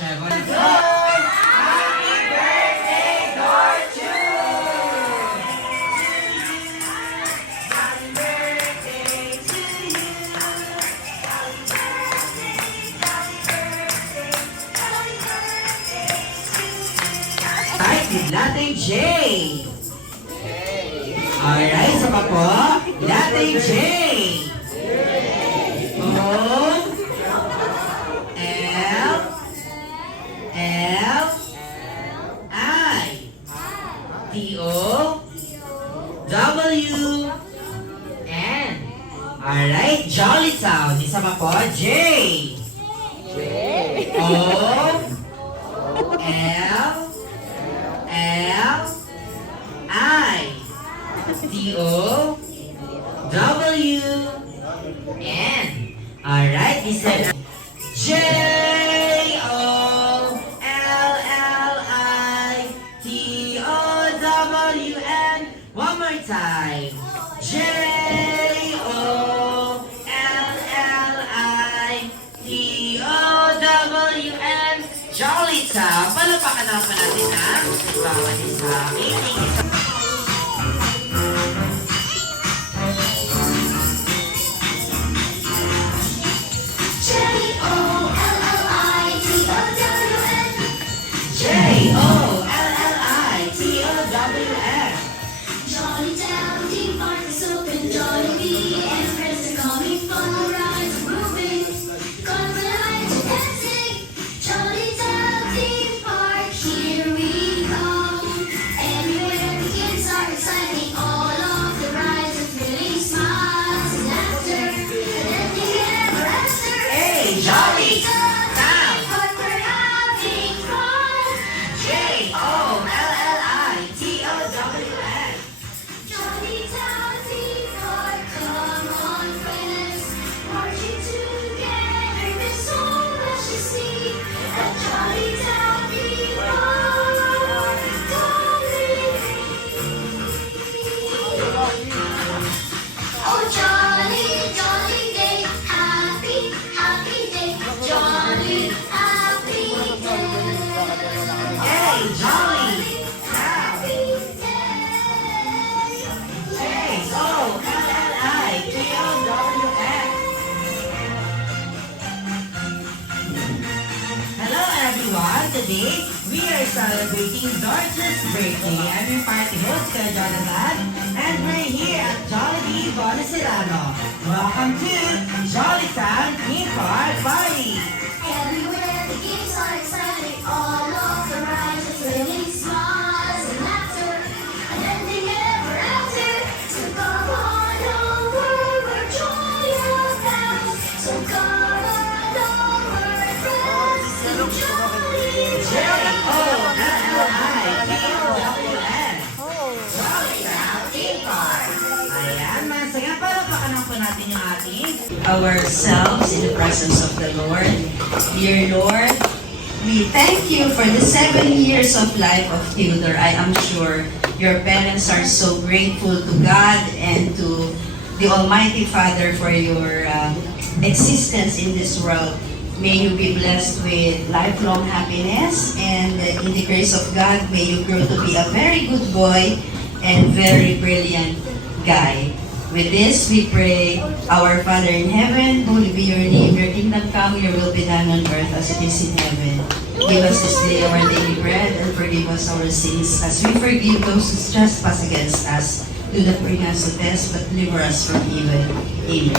Happy birthday, Dorchu! Happy birthday to you. Happy birthday, happy birthday, happy birthday to you. Alright, with Latte J. Alright, sa pa po, Latte J. O L L I T O W N. Alright, Jolly Town. Isa pa po, J. O L L I T O W N. Alright, isa na. J O L L I T O W N. One more time. J O L L I T O W N. Jolly Town. Palapakan naman natin ang bawat isa. J-O-L-L-I-T-O-W-N. Jolly Town, Team Park is open, Jolly Bee and friends are coming, fun rides moving, colorful lights are dancing. Jolly Town, Team Park, here we come. Everywhere the kids are exciting, all of the rides are filling smiles and laughter, and nothing ever after. Hey, Jolly Town, Town. Park, we're having fun. J-O-L-L-I-T-O-W-N. Jolly Town, Team Park, come on friends, marching together, we're so much to see. At Jolly Town, Team Park, oh jolly, jolly day, happy, happy day, jolly, happy day. Hey, Jolly Happy day. J-O-L-L-I-T-O-W-N. Hello everyone! Today, we are celebrating Dorch's birthday. I'm your party host, Kuya Jonathan, and we're here at Jollibee Bonicelano. Welcome to Jolly Town Theme Park Party! Everywhere the kids are excited, all of the rides are filling smiles and laughter, and ending ever after. So come on over where joy abounds. So come on over, friends, to Jolly J-O-L-L-I-T-O-W-N. Jolly Town Theme Park! Ayan, masaya. Palakpakan po natin yung ating ourselves in the presence of the Lord. Dear Lord, we thank you for the 7 years of life of Theodore. I am sure your parents are so grateful to God and to the Almighty Father for your existence in this world. May you be blessed with lifelong happiness, and in the grace of God, may you grow to be a very good boy and very brilliant guy. With this, we pray, our Father in heaven, holy be your name, your kingdom come, your will be done on earth as it is in heaven. Give us this day our daily bread, and forgive us our sins, as we forgive those who trespass against us. Do not bring us to test, but deliver us from evil. Amen.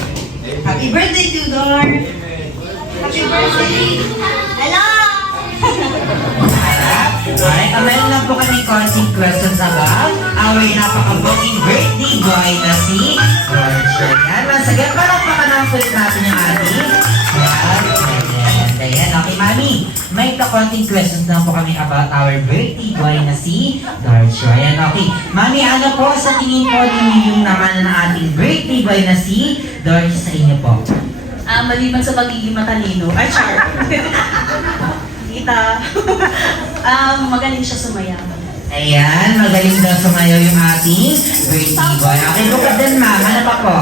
Happy birthday, Tudor! Happy birthday! Hello! Alright, meron lang po kami konting questions about our napaka-booking birthday boy na si George. Ayan, once again, parang pakanampulit natin yung ating. Ayan, okay, Mami. May konting questions lang po kami about our birthday boy na si George. Ayan, okay. Mami, ano po sa tingin po ninyo yung naman ng ating birthday boy na si George sa inyo po? Maliban sa pagiging matalino. Ay, char. Kita. Magaling siya sumayaw. Ayan, magaling daw sumayaw yung ating birthday boy. Okay, bukod din, ma'am. Ano pa po?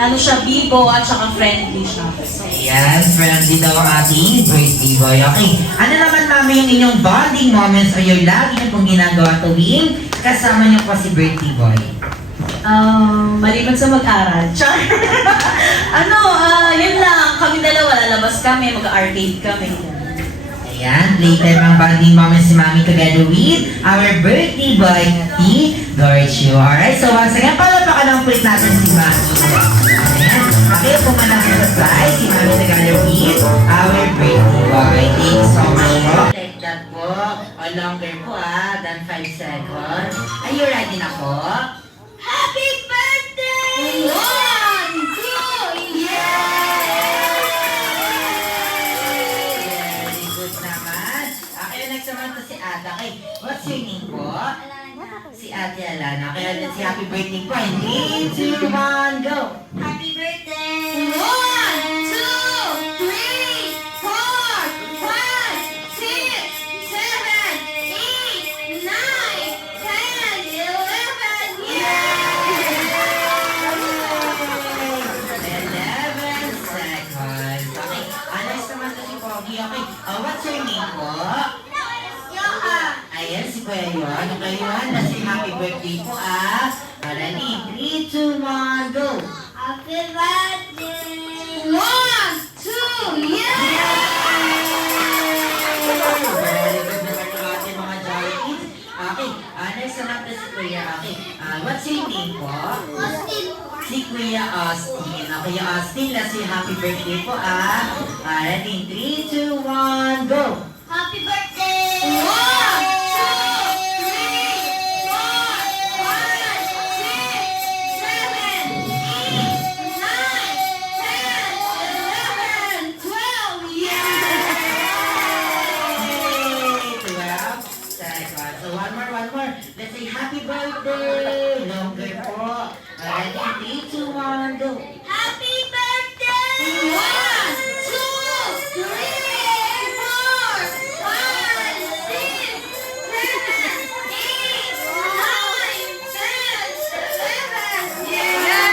ano siya, bibo at saka friendly siya. So, Ayan, friendly daw ang ating birthday boy. Okay, ano naman mami yung inyong bonding moments o yung lagi niyo pong ginagawa tuwing kasama niyo po si birthday boy? maliban sa mag-aral. Char! Yun lang. Kami dalawa, lalabas kami, mag-arcade kami. Ayan, playtime ang bonding moments si mami together with our birthday boy, si Dorchu. Alright, so once again, palapakan ang pulit natin si mami. Ayan, okay, pumalang sa slide, si mami together with our birthday boy. Thank you so much po. Like that po, o longer po than 5 seconds. Are you ready na po? Happy birthday! 1, 2, yeah! Very good naman. Okay, next naman to si Ada. Okay, what's your name po? Si Ate Alana. Kaya si happy birthday po. 3, 2, 1, go! Happy birthday! 1, 2, 3, 4, 5, 6, 7, 8, 9, 10, 11, yeah! 11 seconds. Okay, next naman to si Pogi. Okay, what's your name po? Ayan, si Kuya Yuan. Okay, Yuan, na si happy birthday po Ready? 3, 2, 1, go! Happy birthday! 1, 2, yeah! Very good naman yung ating mga Jolly Kids. Okay, next naman to si Kuya. Okay, what's your name po? Austin! Si Kuya Austin. Kuya Austin, na si happy birthday po Ready? 3, 2, 1, go! Happy birthday! 1, 2, 3, 4, 5, 6, 7, 8, 9, 10, 11, 12, yeah! 12 seconds. So one more. Let's say happy birthday. Longer po. Ready? 3, 2, 1, go. Happy birthday! 1, 2, 3, 4, 5, 6, 7, 8, 9, 10, 11, 12, yeah!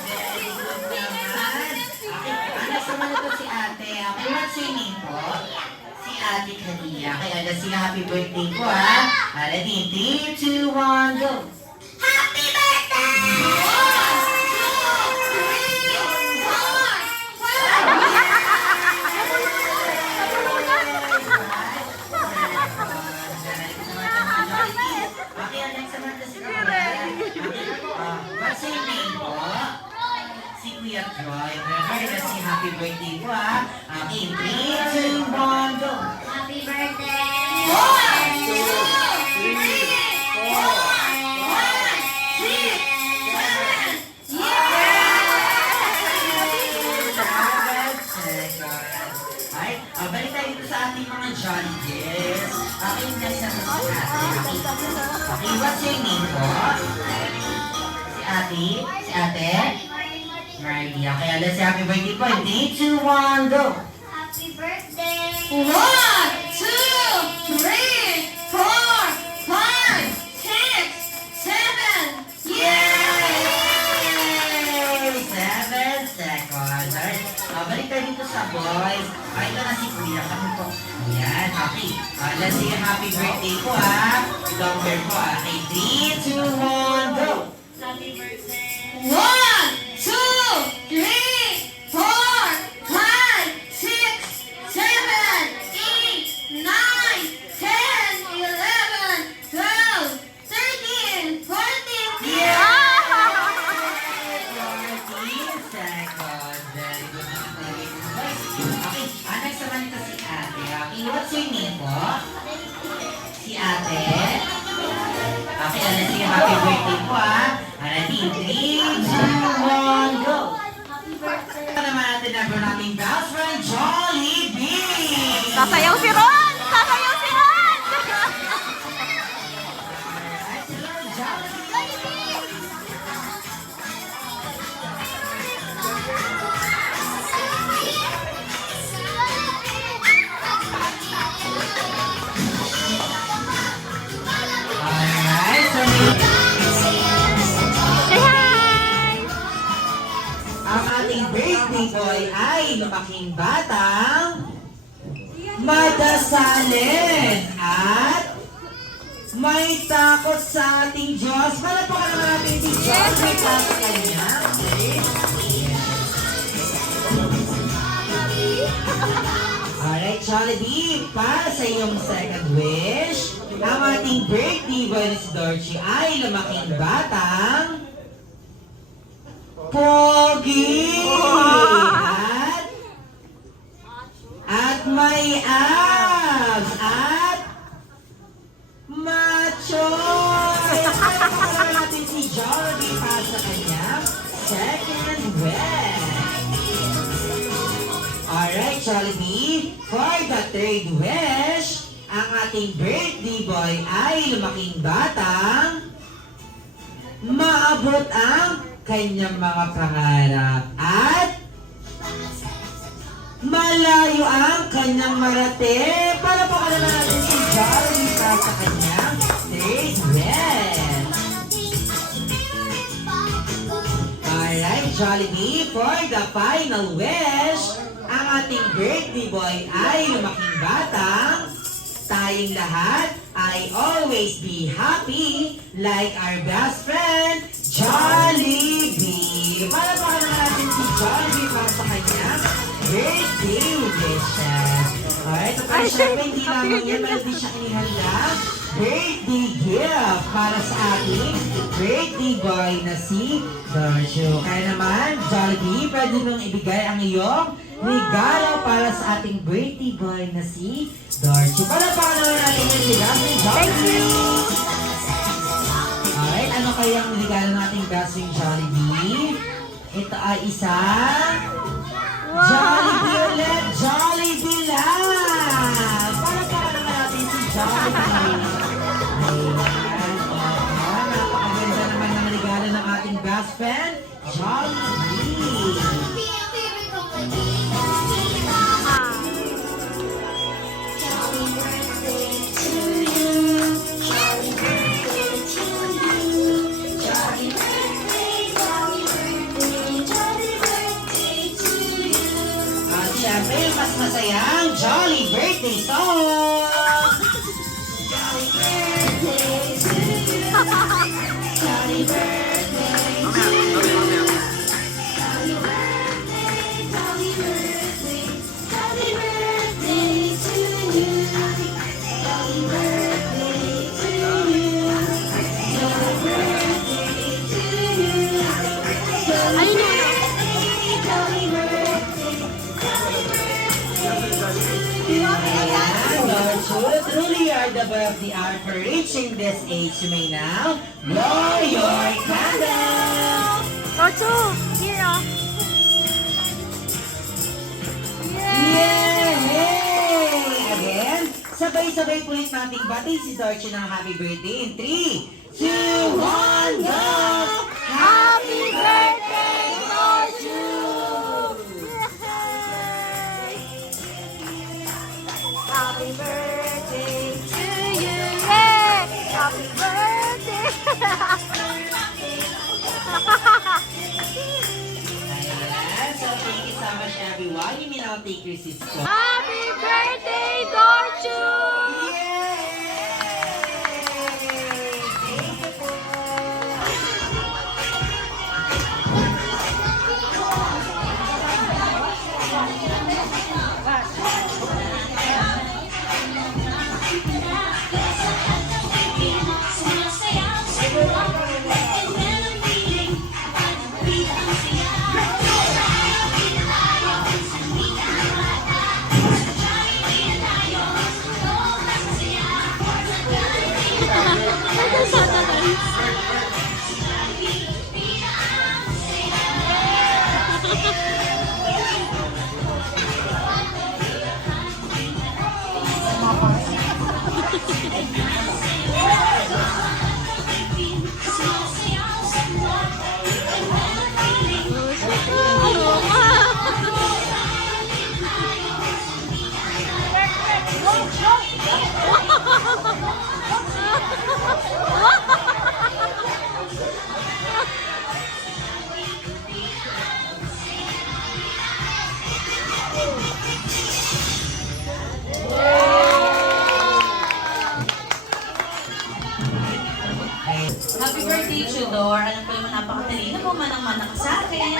Very good naman. Okay, anak naman ito si ate. Okay, what's your name po? Si Ate Kalia. Kaya na si happy birthday po Ready? 3, 2, 1, go. Happy birthday! Okay, next naman to si Kuya. What's your name po? Si Kuya Troy. Remember na si happy birthday po Okay, 3, 2, 1, go. Happy birthday! 1, 2, 3, 4, 5, 6, 7, Ay, balik tayo dito sa ating mga Jolly Kids. Okay, next naman si ate. Okay, what's your name po? Si ate? Si ate? Maria. Kaya let's say happy birthday po. 3, 2, 1, go! Happy birthday! 1, 2, 3, 4, 5, 6, 7, Yay! 7 seconds. Alright, balik tayo dito sa boys. Ito na si Kuya. Kami po. Ayan, okay. Let's say happy birthday po Longer po Okay, 3, 2, 1, go! Happy birthday! 1, 2, 3, 4, 5, 6, 7, 8, 9, 10, 11, 12, 13, 14, 15, Yeah! 14 seconds. Very good. Okay, next naman ito si ate. Okay, what's your name po? Si ate? Okay, let's say happy birthday po Ready? 3, 2, 1, go! Happy birthday! Ito naman natin na bro nating best friend, Jollibee! Sasayaw si Ron! Sasayaw si Ron! Alright, so Jollibee! Alright, so Say hi! ating birthday boy ay lumaking batang madasalin at may takot sa ating Diyos. Palapakan naman natin si Diyos. May takot sa kanya. Okay. Alright, Jollibee, para sa iyong second wish, ang ating birthday boy na si Dorchi ay lumaking batang pogi at may abs at macho. Palapakan natin si Jollibee para sa kanyang second wish. Alright, Jollibee, for the third wish, ang ating birthday boy ay lumaking batang maabot ang kanyang mga pangarap at malayo ang kanyang marating. Palapakan naman natin si Jollibee para sa kanyang third wish. Alright, Jollibee, for the final wish, ang ating birthday boy ay lumaking batang tayong lahat ay always be happy like our best friend, Jollibee. Palapakan naman natin si Jollibee para sa kanyang birthday wishes. Alright, at syempre hindi lamang yan, meron din siya inihanda birthday gift para sa ating birthday boy na si Dorcho. Kaya naman, Jollibee, pwede mong ibigay ang iyong regalo para sa ating birthday boy na si Dorcho. Palapakan naman natin yan sila si Jollibee. Alright, ano kayang regalo nating gasing Jollibee? Ito ay isang Jollibee ulit, Jollibee lang! Palapakan naman natin si Jollibee. Ayan, napakaganda naman ng regalo ng ating best friend, Jollibee. At syempre, mas masayang Jolly Birthday song! Jolly birthday to you. Jolly birthday to you. Jolly birthday, jolly birthday, jolly birthday to you. Jolly birthday to you. Jolly birthday to you. Jolly birthday, jolly birthday. Truly are the boy of the hour for reaching this age. You may now blow your candle. Rocho, here ah. Yay! Again, sabay-sabay pulit nating batiin si Dorchi ng happy birthday in 3, 2, 1, go! Happy birthday, Rocho! Happy birthday to you! Yay! Happy birthday! Ayan, so thank you so much everyone. You may now take your seats po. Happy birthday, Dorchu! Yay! Thank you po. akin.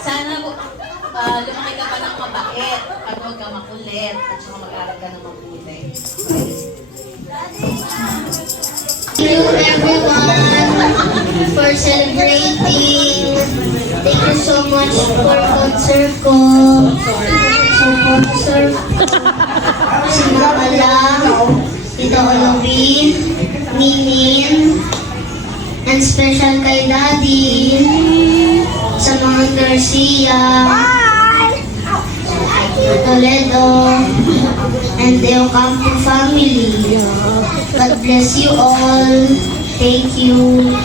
Sana lumaki ka pa ng mabait at huwag ka makulit at saka mag-aral ka ng mabuti. Thank you everyone for celebrating. Thank you so much for concert ko. Si Mama Lang, Tito Olivine, Ninin, and special kay Daddy, sa mga Garcia, Toledo, and the Ocampo family. God bless you all. Thank you.